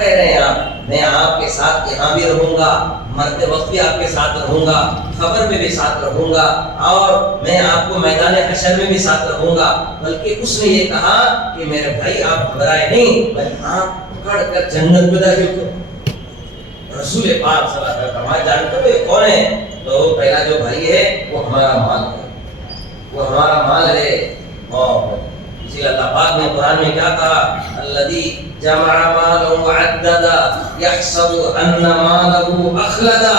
کہہ رہے ہیں آپ؟ میں آپ کے ساتھ یہاں بھی رہوں گا، مرتے وقت بھی آپ کے ساتھ رہوں گا، خبر میں بھی ساتھ رہوں گا، اور میں آپ کو میدان حشر میں بھی ساتھ رہوں گا۔ بلکہ اس نے یہ کہا کہ میرے بھائی آپ گھبرائے نہیں، میں ہاتھ پکڑ کر جنت میں داخل کروں۔ رسول پاک صلی اللہ علیہ وسلم جانتے ہو یہ کون ہے؟ تو پہلا جو بھائی ہے وہ ہمارا مال ہے، وہ ہمارا مال ہے۔ اور اسی لیے اللہ پاک نے قرآن میں کیا کہا؟ الذی جمع مالا وعددا یحسب ان مالہ اخلدا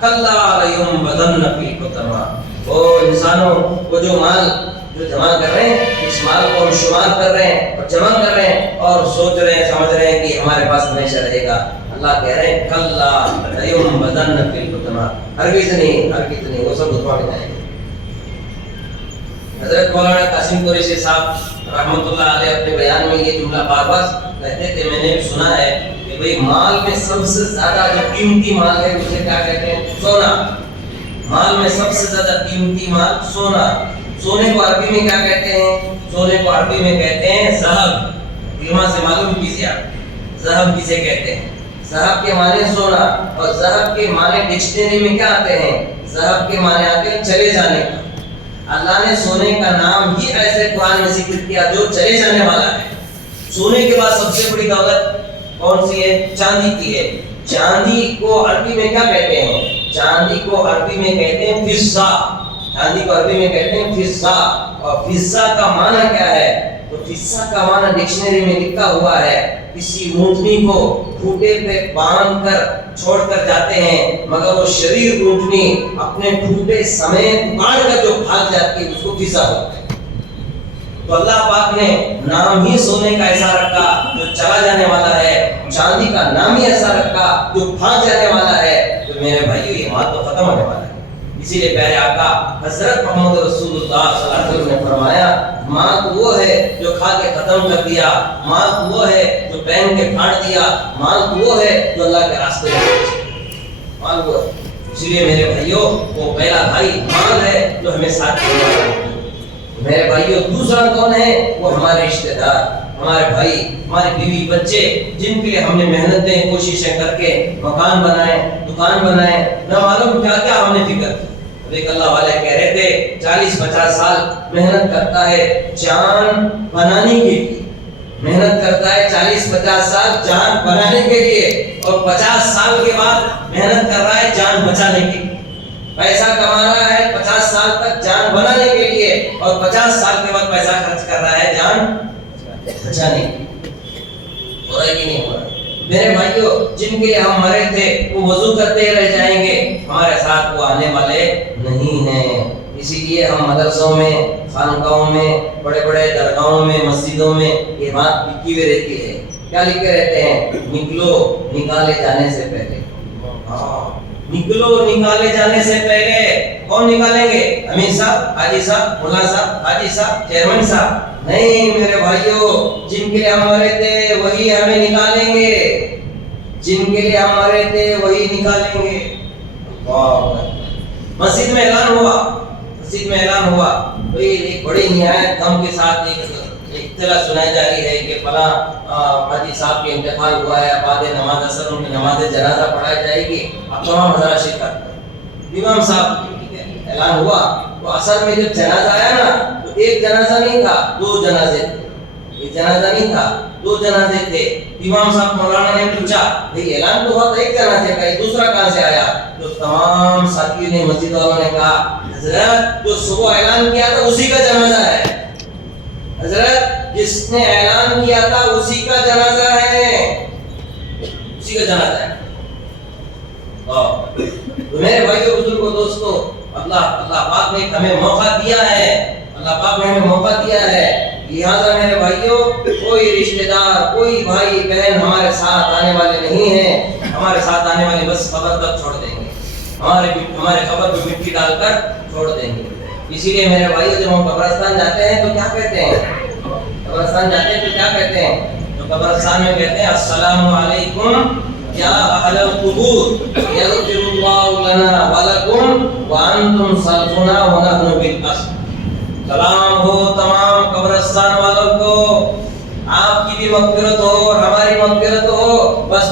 کلا لینبذن فی الحطمہ۔ وہ انسانوں، وہ جو مال جو جمع کر رہے ہیں، اس مال کو ہم شمار کر رہے ہیں اور جمع کر رہے ہیں اور سوچ رہے ہیں، سمجھ رہے ہیں کہ ہمارے پاس ہمیشہ رہے گا۔ اللہ کہہ رہے ہیں کلا لینبذن فی الحطمہ، ہرگز نہیں، ہرگز نہیں، وہ سب حطمہ میں جائیں گے۔ حضرت مولانا قاسم قریشی صاحب رحمۃ اللہ علیہ اپنے بیان میں یہ جملہ بار بار کہتے تھے، میں نے بھی سنا ہے کہ بھئی مال میں سب سے زیادہ جو قیمتی مال ہے اسے کیا کہتے ہیں؟ سونا۔ مال میں سب سے زیادہ قیمتی مال سونا۔ سونے کو عربی میں کیا کہتے ہیں؟ سونے کو عربی میں کہتے ہیں ذہب۔ کلمہ سے معلوم کیجیے آپ ذہب کسے کہتے ہیں؟ ذہب کے معنی سونا، اور ذہب کے معنی ڈکشنری میں کیا آتے ہیں؟ ذہب کے معنی آتے ہیں چلے جانے کا۔ اللہ نے سونے کا نام ہی ایسے قرآن میں ذکر کیا جو چلے جانے والا ہے۔ سونے کے بعد سب سے بڑی دولت کون سی ہے؟ چاندی کی ہے۔ چاندی کو عربی میں کیا کہتے ہیں؟ چاندی کو عربی میں کہتے ہیں فضہ۔ چاندی کو عربی میں کہتے ہیں فضہ۔ اور فضہ کا معنی کیا ہے؟ تو فضہ کا معنی ڈکشنری میں لکھا ہوا ہے کسی اونٹنی کو ٹھوٹے پہ باندھ کر چھوڑ کر جاتے ہیں، مگر وہ شریر اونٹنی اپنے ٹھوٹے سمیت اکاڑ کر جو بھاگ جاتی ہے اس کو فضہ ہوتا ہے۔ تو اللہ پاک نے نام ہی سونے کا ایسا رکھا جو چلا جانے والا ہے، چاندی کا نام ہی ایسا رکھا جو بھاگ جانے والا ہے۔ تو میرے بھائیو یہ مال تو ختم ہونے والا ہے۔ اسی لیے پیارے آقا حضرت محمد رسول اللہ صلی اللہ علیہ وسلم نے فرمایا مال وہ ہے جو کھا کے ختم کر دیا، مال وہ ہے جو پہن کے پھاڑ دیا، مال وہ ہے جو اللہ کے راستے میں مال وہ ہے۔ اسی لیے میرے بھائیو وہ پہلا بھائی مال ہے جو ہمیں ساتھ لے۔ میرے بھائیو دوسرا کون ہے؟ وہ ہمارے رشتہ دار، ہمارے بھائی، ہمارے بیوی بچے، جن کے لیے ہم نے محنتیں کوششیں کر کے مکان بنائے، دکان بنائے، نہ معلوم کیا کیا ہم نے فکر کی۔ ایک اللہ والے کہہ رہے تھے 40-50 سال محنت کرتا ہے جان بنانے کے لیے، محنت کرتا ہے 40-50 سال جان بنانے کے لیے، اور 50 سال کے بعد محنت کر رہا ہے جان بچانے کے لیے۔ پیسہ کما رہا ہے 50 سال تک جان بنانے کے لیے، اور 50 سال کے بعد پیسہ خرچ کر رہا ہے جان بچانے کے لیے۔ ہو رہا ہے کہ نہیں ہو رہا؟ میرے بھائیو جن کے لیے ہم مرے تھے وہ وضو کرتے رہ جائیں گے، ہمارے ساتھ وہ آنے والے نہیں ہیں۔ اسی لیے ہم مدرسوں میں، خانقاہوں میں، بڑے بڑے درگاہوں میں، مسجدوں میں یہ بات لکھی ہوئی رہتی ہے۔ کیا لکھے رہتے ہیں؟ نکلو نکالے جانے سے پہلے۔ نکلو نکالے جانے سے پہلے۔ کون نکالیں گے؟ امیر صاحب، حاجی صاحب، مولا صاحب، حاجی صاحب، چیئرمین صاحب؟ نہیں میرے بھائیو، جن کے لیے ہم مرے تھے وہی ہمیں نکالیں گے، جن کے لیے ہم مرے تھے وہی نکالیں گے۔ مسجد میں اعلان ہوا، مسجد میں اعلان ہوا، ایک بڑی نہایت غم کے ساتھ ایک اطلاع سنائی جا رہی ہے کہ فلاں حاجی صاحب کے انتقال ہوا ہے، بعد نماز اثر ان کی نماز جنازہ پڑھائی جائے گی، اب تمام حضرات شرکت کریں۔ امام صاحب اعلان ہوا تو اثر میں جب جنازہ آیا نا تو ایک جنازہ نہیں تھا، 2 جنازے تھے۔ ایک جنازہ نہیں تھا، 2 جنازے تھے۔ امام صاحب مولانا نے پوچھا بھئی اعلان تو ہوا تھا ایک جنازے کا، دوسرا کہاں سے آیا؟ تو تمام ساتھیوں نے، مسجد والوں نے کہا حضرت جو صبح اعلان کیا تھا اسی کا جنازہ ہے، حضرت جس نے اعلان کیا تھا اسی کا جنازہ ہے، اسی کا جنازہ ہے۔ تو میرے بھائیو بزرگوں دوستو، اللہ پاک نے ہمیں موقع دیا ہے، اللہ پاک نے ہمیں موقع دیا ہے، لہذا میرے بھائیو کوئی رشتہ دار، کوئی بھائی بہن ہمارے ساتھ آنے والے نہیں ہیں، ہمارے ساتھ آنے والے بس قبر تک چھوڑ دیں گے، ہمارے قبر پہ مٹی ڈال کر چھوڑ دیں گے۔ اسی لیے میرے بھائیو جب ہم قبرستان جاتے ہیں تو کیا کہتے ہیں؟ قبرستان جاتے ہیں تو کیا کہتے ہیں؟ تو قبرستان میں کہتے ہیں السلام علیکم یا اہل القبور یغفر اللہ لنا ولکم وانتم صلفنا ونحن بالاصل۔ سلام ہو تمام قبرستان والوں کو، آپ کی بھی مغفرت ہو اور ہماری مغفرت ہو، بس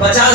50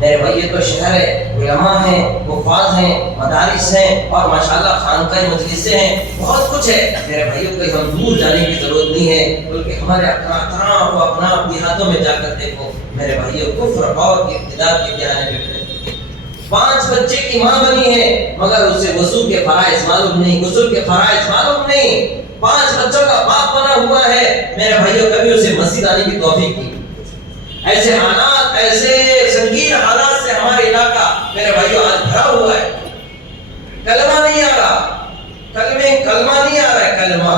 میرے بھائی، یہ تو شہر ہے، علماء ہیں، حفاظ ہیں، مدارس ہیں، اور ماشاءاللہ خانقاہ مجلسیں ہیں، بہت کچھ ہے میرے بھائیوں۔ کوئی ہم دور جانے کی ضرورت نہیں ہے، بلکہ ہمارے اطراف و اپناپ دیہاتوں میں جا کر دیکھو میرے بھائیوں، کفر اور ابتداء کے دھیانے میں کھڑے۔ 5 بچے کی ماں بنی ہے مگر اسے وضو کے فرائض معلوم نہیں، غسل کے فرائض معلوم نہیں۔ 5 بچوں کا باپ بنا ہوا ہے میرے بھائیوں، کبھی اسے مسجد آنے کی توفیق نہیں۔ ایسے حالات، ایسے سنگین حالات سے ہمارا علاقہ میرے بھائیوں آج بھرا ہوا ہے۔ کلمہ نہیں آ رہا، کلمہ نہیں آ رہا ہے، کلمہ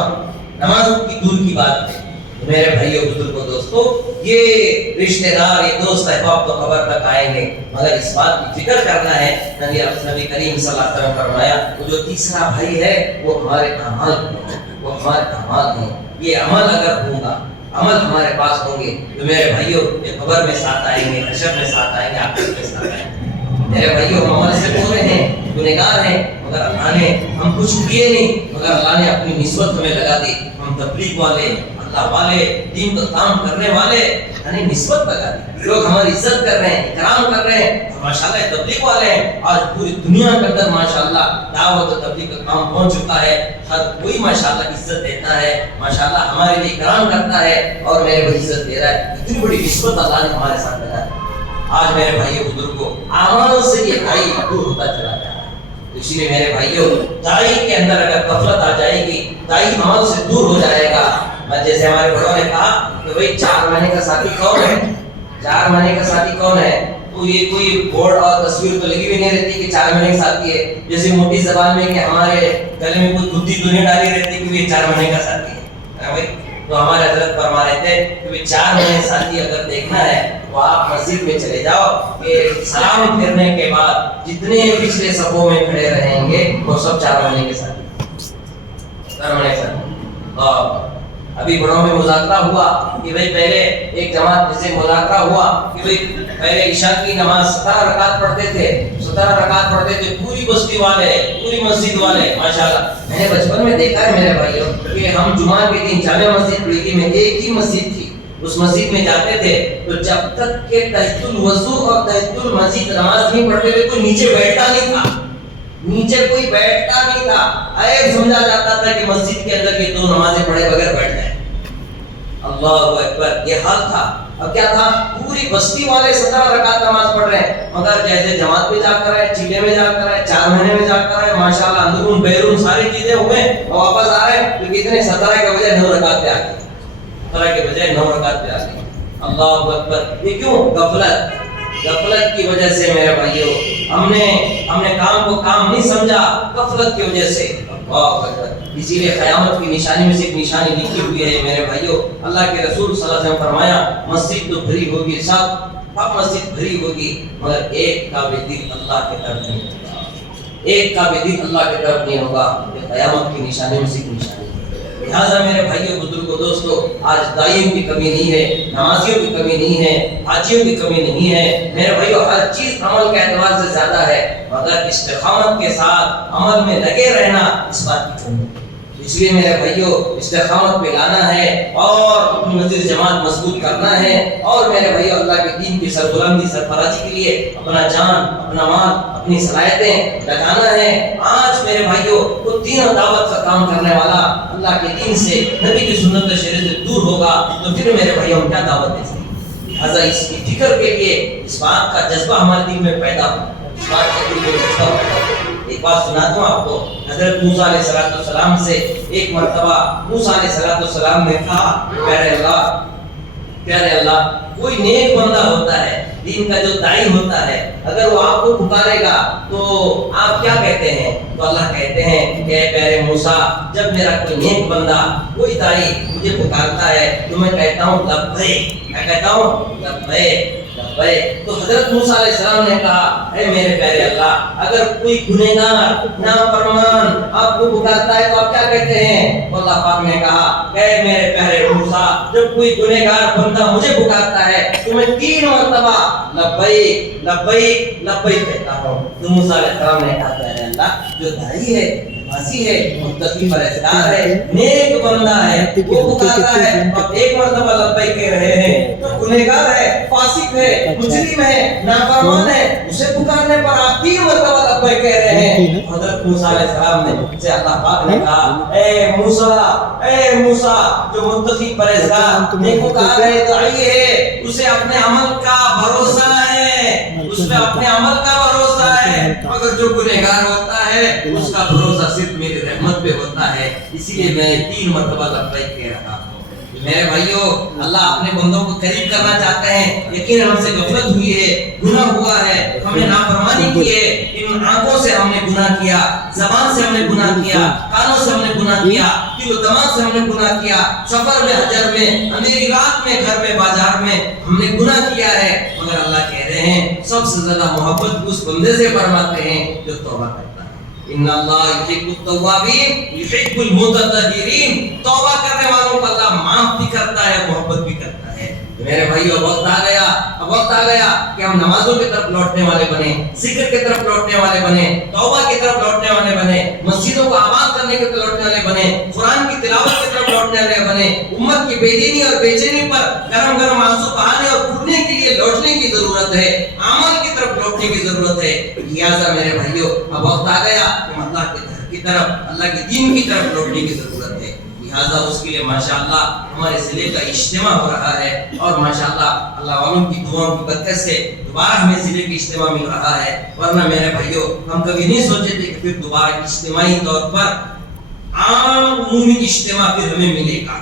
نماز کی دور کی بات ہے میرے بھائیوں، بزرگوں، دوستوں۔ یہ رشتہ دار، یہ دوست احباب تو خبر تک آئیں گے، مگر اس بات کی فکر کرنا ہے۔ نبی کریم صلی اللہ علیہ وسلم فرمایا وہ جو تیسرا بھائی ہے وہ ہمارے اعمال ہیں، وہ ہمارے اعمال ہیں۔ یہ عمل اگر ہوگا، عمل ہمارے پاس ہوں گے تو میرے بھائیوں یہ خبر میں ساتھ آئیں گے، حشر میں ساتھ آئیں گے، آخرت میں ساتھ آئیں گے۔ میرے بھائیوں ہم عمل سے پورے ہیں، گنہگار ہیں، مگر اللہ نے ہم کچھ کیے نہیں، مگر اللہ نے اپنی نسبت ہمیں لگا دی۔ ہم تبلیغ والے، اللہ والے، دین کا کام کرنے والے، یعنی نسبت لگا دی۔ لوگ ہماری عزت کر رہے ہیں، اکرام کر رہے ہیں، ماشاءاللہ تبلیغ والے ہیں۔ آج پوری دنیا کے اندر ماشاءاللہ دعوت و تبلیغ کا کام پہنچ چکا ہے، ہر کوئی ماشاءاللہ عزت دیتا ہے، ماشاءاللہ ہمارے لیے اکرام کرتا ہے، اور میرے بھائی عزت دے رہا ہے۔ اتنی بڑی نسبت اللہ نے ہمارے ساتھ لگا دی۔ آج میرے بھائیوں، بزرگوں، اعمال سے یہ بھائی دور ہوتا چلا جا رہا ہے۔ اسی لیے میرے بھائیوں، دائی کے اندر اگر غفلت آ جائے گی، دائی عمل سے دور ہو جائے گا۔ جیسے ہمارے بڑوں نے کہا کہ بھائی 4 مہینے کا ساتھی کون ہے؟ 4 مہینے کا ساتھی کون ہے؟ تو یہ کوئی بورڈ اور تصویر تو لگی ہوئی نہیں رہتی کہ 4 مہینے کا ساتھی ہے، جیسے موٹی زبان میں کہ ہمارے گلے میں کوئی گدی تو نہیں ڈالی رہتی کہ یہ 4 مہینے کا ساتھی ہے بھائی۔ تو ہمارے حضرت فرما رہے تھے کہ 4 مہینے ساتھی اگر دیکھنا ہے تو آپ مسجد میں چلے جاؤ کہ سلام پھیرنے کے بعد جتنے پچھلے صفوں میں کھڑے رہیں گے وہ سب 4 مہینے کے ساتھی، 4 مہینے کے ساتھی۔ ابھی بڑوں میں مذاکرہ ہوا کہ بھئی پہلے ایک جماعت جسے مذاکرہ ہوا کہ بھئی پہلے عشاء کی نماز 17 رکعت پڑھتے تھے، 17 رکعت پڑھتے تھے، پوری بستی والے، پوری مسجد والے ماشاءاللہ۔ میں نے بچپن میں دیکھا ہے میرے بھائیوں کہ ہم جمعہ کے دن جامع مسجد پڑھی میں ایک ہی مسجد تھی، اس مسجد میں جاتے تھے تو جب تک کہ تحت الوضو اور تحت المسجد نماز نہیں پڑھتے ہوئے کوئی نیچے بیٹھتا نہیں تھا، نیچے کوئی بیٹھتا نہیں تھا۔ عیب سمجھا جاتا تھا کہ مسجد کے اندر یہ 2 نمازیں پڑھے بغیر بیٹھ جائیں۔ اللہ اکبر، یہ حال تھا۔ اب کیا تھا، پوری بستی والے 17 رکعت نماز پڑھ رہے ہیں، مگر جیسے جماعت میں جا کر آئے، چیلے میں جا کر آئے، 4 مہینے میں جا کر آئے، ماشاءاللہ اندرون بیرون ساری چیزیں ہوئے اور واپس آ رہے ہیں تو کتنے 17 کے بجائے 9 رکعت پہ آ گئے، 17 کے بجائے 9 رکعت پہ آ گئے۔ اللہ اکبر، یہ کیوں؟ غفلت کی وجہ سے میرے بھائیوں، ہم نے کام کو کام نہیں سمجھا، غفلت کی وجہ سے۔ اللہ اکبر، اسی لیے قیامت کی نشانی میں سے ایک نشانی لکھی ہوئی ہے میرے بھائیوں۔ اللہ کے رسول صلی اللہ علیہ وسلم فرمایا مسجد تو بھری ہوگی، سب مسجد بھری ہوگی، مگر ایک کا بھی دل اللہ کی طرف نہیں ہوگا، ایک کا بھی دل اللہ کی طرف نہیں ہوگا۔ یہ قیامت کی نشانی میں سے ایک نشانی ہے۔ لہٰذا میرے بھائیوں، بزرگوں، دوستوں، آج دائیوں کی کمی نہیں ہے، نمازیوں کی کمی نہیں ہے، حاجیوں کی کمی نہیں ہے میرے بھائیوں۔ ہر چیز عمل کے اعتبار سے زیادہ ہے، مگر استقامت کے ساتھ عمل میں لگے رہنا اس بات کی کمی ہے۔ اس لیے میرے بھائیوں، استقامت پہ لانا ہے اور اپنی مسجد جماعت مضبوط کرنا ہے، اور میرے بھائیوں اللہ کے دین کی سربلندی سرفرازی کے لیے اپنا جان، اپنا مال، اپنی صلاحیتیں لگانا ہے۔ آج میرے بھائیوں، وہ دین اور دعوت کا کام کرنے والا اللہ کے دین سے، نبی کی سنت و شریعت سے دور ہوگا تو پھر میرے بھائیوں ہم کیا دعوت دے سکتے ہیں؟ لہٰذا اس کی فکر کے لیے اس بات کا جذبہ ہمارے دل میں پیدا ہو، اس بات کا دل میں جذبہ پیدا ہو۔ ایک بات سناتا ہوں آپ کو، حضرت موسیٰ علیہ السلام سے ایک مرتبہ موسیٰ علیہ السلام نے کہا پیارے اللہ، کوئی نیک بندہ ہوتا ہے، دین کا جو داعی ہوتا ہے، اگر وہ آپ کو پکارے گا تو آپ کیا کہتے ہیں؟ تو اللہ کہتے ہیں کہ اے پیارے موسیٰ، جب میرا کوئی نیک بندہ، کوئی داعی مجھے پکارتا ہے تو میں کہتا ہوں لبیک، میں کہتا ہوں لبیک لبیک۔ تو حضرت موسیٰ علیہ السلام نے کہا اے میرے پیارے اللہ، اگر کوئی گنہگار نافرمان آپ کو پکارتا ہے تو آپ کیا کہتے ہیں؟ تو اللہ پاک نے کہا اے میرے پیارے موسیٰ، جب کوئی گنہگار بندہ مجھے پکارتا ہے تو میں 3 مرتبہ لبیک لبیک لبیک کہتا ہوں۔ تو موسیٰ علیہ السلام نے کہا پیارے اللہ، جو داعی ہے مسیح ہے, متقی پرہیزگار ہے, نیک بندہ ہے, وہ پکارتا ہے اور ایک مرتبہ لبیک کہہ رہے ہیں, تو گنہگار ہے, فاسق ہے, مجرم ہے, نافرمان ہے, اسے پکارنے پر آپ 3 مرتبہ لبیک کہہ رہے ہیں. حضرت موسیٰ علیہ السلام نے سے اللہ پاک نے کہا, اے موسیٰ جو متقی پرہیزگار نیکوکار ہے, داعی ہے, اسے اپنے عمل کا بھروسہ ہے, اس میں اپنے عمل کا بھروسہ ہے, مگر جو گنہگار ہوتا ہے اس کا بھروسہ صرف میری رحمت پہ ہوتا ہے, اسی لیے میں 3 مرتبہ لبیک کہہ رہا ہوں. میرے بھائیو, اللہ اپنے بندوں کو قریب کرنا چاہتے ہیں. یقیناً ہم سے غفلت ہوئی ہے, گناہ ہوا ہے, ہم نے نافرمانی کی ہے, ان آنکھوں سے ہم نے گناہ کیا, زبان سے ہم نے گناہ کیا, کانوں سے ہم نے گناہ کیا, دل و دماغ سے ہم نے گناہ کیا, سفر میں, حجر میں, اندھیری رات میں, گھر میں, بازار میں ہم نے گناہ کیا ہے. مگر اللہ کہہ رہے ہیں سب سے زیادہ محبت اس بندے سے فرماتے ہیں جو توبہ کرتا ہے. ان اللہ یحب التوابین یحب المتطہرین. توبہ کرنے والوں کو اللہ معاف بھی کرتا ہے, محبت بھی کرتا ہے. میرے بھائیو, وقت آ گیا کہ ہم نمازوں کی طرف لوٹنے والے بنے, ذکر کی طرف لوٹنے والے بنے, توبہ کی طرف لوٹنے والے بنے, مسجدوں کو آباد کرنے کی طرف لوٹنے والے بنے, قرآن کی تلاوت کی طرف لوٹنے والے بنے. امت کی بے دینی اور بے چینی پر گرم گرم آنسو بہانے اور کھڑنے کے لیے لوٹنے کی ضرورت ہے, عمل کی طرف لوٹنے کی ضرورت ہے. لہٰذا میرے بھائیو, اب وقت آ گیا کہ اللہ کے گھر کی طرف, اللہ کے دین کی طرف لوٹنے کی ضرورت ہے. لہٰذا اس کے لیے ماشاءاللہ ہمارے ضلع کا اجتماع ہو رہا ہے, اور ماشاءاللہ اللہ والوں کی دعاؤں کی برکت سے دوبارہ ہمیں ضلع کا اجتماع مل رہا ہے. ورنہ میرے بھائیو, ہم کبھی نہیں سوچے تھے کہ پھر دوبارہ اجتماعی طور پر عام عمومی اجتماع پھر ہمیں ملے گا,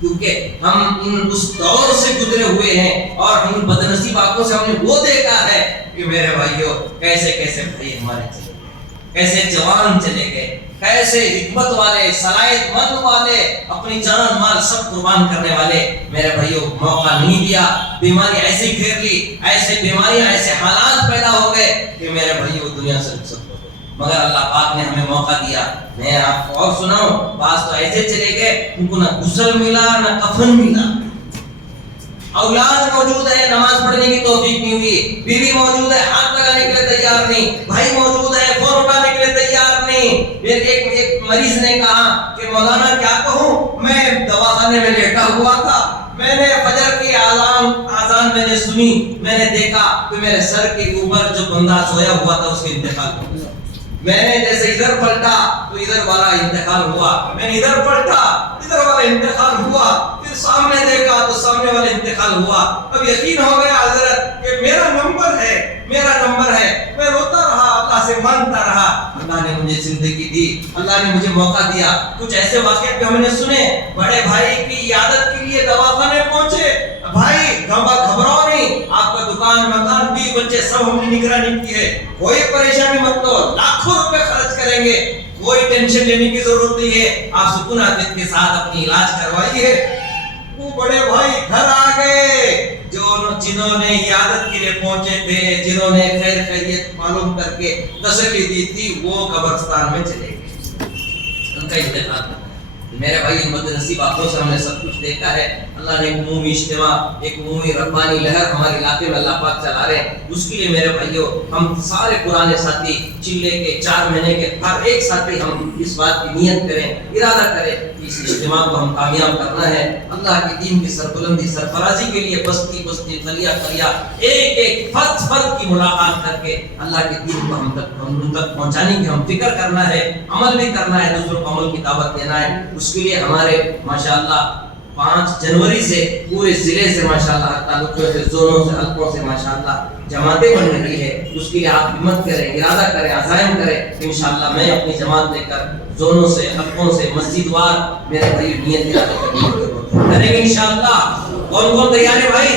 کیونکہ ہم اس دور سے گزرے ہوئے ہیں اور ان بدنصیب آنکھوں سے ہم نے وہ دیکھا ہے کہ میرے بھائیو کیسے کیسے بھائی ہمارے چلے گئے, کیسے جوان چلے گئے, کیسے حکمت والے, صلاحیت مند والے, اپنی جان مال سب قربان کرنے والے. میرے بھائیو, موقع نہیں دیا, بیماری ایسی گھیر لی, ایسے بیماریاں, ایسے حالات پیدا ہو گئے کہ میرے بھائیو دنیا سے رخصت ہو گئے. مگر اللہ پاک نے ہمیں موقع دیا. میں آپ کو اور سناؤں, بعض تو ایسے چلے گئے ان کو نہ غسل ملا نہ کفن ملا, اولاد موجود ہے, نماز پڑھنے کی توفیق نہیں ہوئی, بیوی موجود ہے, ہاتھ لگانے کے لیے تیار نہیں, بھائی موجود ہے, فون اٹھانے کے لیے تیار نہیں. ایک مریض نے کہا کہ مولانا کیا کہوں, میں دواخانے میں لیٹا ہوا تھا, میں نے فجر کی اذان میں نے سنی, میں نے دیکھا کہ میرے سر کے اوپر جو بندہ سویا ہوا تھا اس کا انتقال ہو گیا. میں نے جیسے ادھر پلٹا تو ادھر والا انتقال ہوا, میں نے ادھر پلٹا ادھر والا انتقال ہوا, پھر سامنے دیکھا تو سامنے والا انتقال ہوا. اب یقین ہو گیا حضرت کہ میرا نمبر ہے, میرا نمبر ہے. میں روتا رہا, اللہ سے مانگتا رہا. اللہ نے مجھے زندگی دی, اللہ نے مجھے موقع دیا. کچھ ایسے واقعات بھی ہم نے سنے, بڑے بھائی کی عیادت کے لیے دواخانے پہنچے, بھائی گھبراؤ نہیں, آپ کا دکان, مکان, بیوی بچے سب ہم نے نگرانی کی ہے, کوئی پریشانی مت لو, لاکھوں روپے خرچ کریں گے, کوئی ٹینشن لینے کی ضرورت نہیں ہے, آپ سکون عافیت کے ساتھ اپنی علاج کروائیے. وہ بڑے بھائی گھر آ گئے, جنہوں نے عیادت کے لیے پہنچے تھے, جنہوں نے خیر خیریت معلوم کر کے تسلی دی تھی, وہ قبرستان میں چلے گئے, ان کا انتقال. میرے بھائی بد نصیب آنکھوں سے ہم نے سب کچھ دیکھا ہے. اللہ نے ایک عمومی اجتماع, ایک عمومی ربانی لہر ہمارے علاقے میں اللہ پاک چلا رہے ہیں. اس کے لیے میرے بھائیوں ہم سارے پرانے ساتھی, چلے کے 4 مہینے کے ہر ایک ساتھی, ہم اس بات کی نیت کریں, ارادہ کریں کہ اس اجتماع کو ہم کامیاب کرنا ہے. اللہ کے دین کی سربلندی, سرفرازی کے لیے بستی بستی, قریہ قریہ, ایک ایک فرد فرد کی ملاقات کر کے اللہ کے دین کو ہم تک پہنچانے کی ہم فکر کرنا ہے, عمل بھی کرنا ہے, دوسروں کو عمل کی دعوت دینا ہے. اس کے لیے ہمارے ماشاءاللہ 5 جنوری سے پورے ضلع سے ماشاءاللہ تعلقوں سے, زونوں سے, حلقوں سے ماشاءاللہ جماعتیں بن رہی ہے. اس کے لیے آپ ہمت کریں, ارادہ کریں, عزائم کریں. انشاءاللہ میں اپنی جماعت لے کر زونوں سے, حلقوں سے, مسجد وار میرے بھائی نیت ارادہ کریں گے انشاءاللہ. کون کون تیار ہے بھائی؟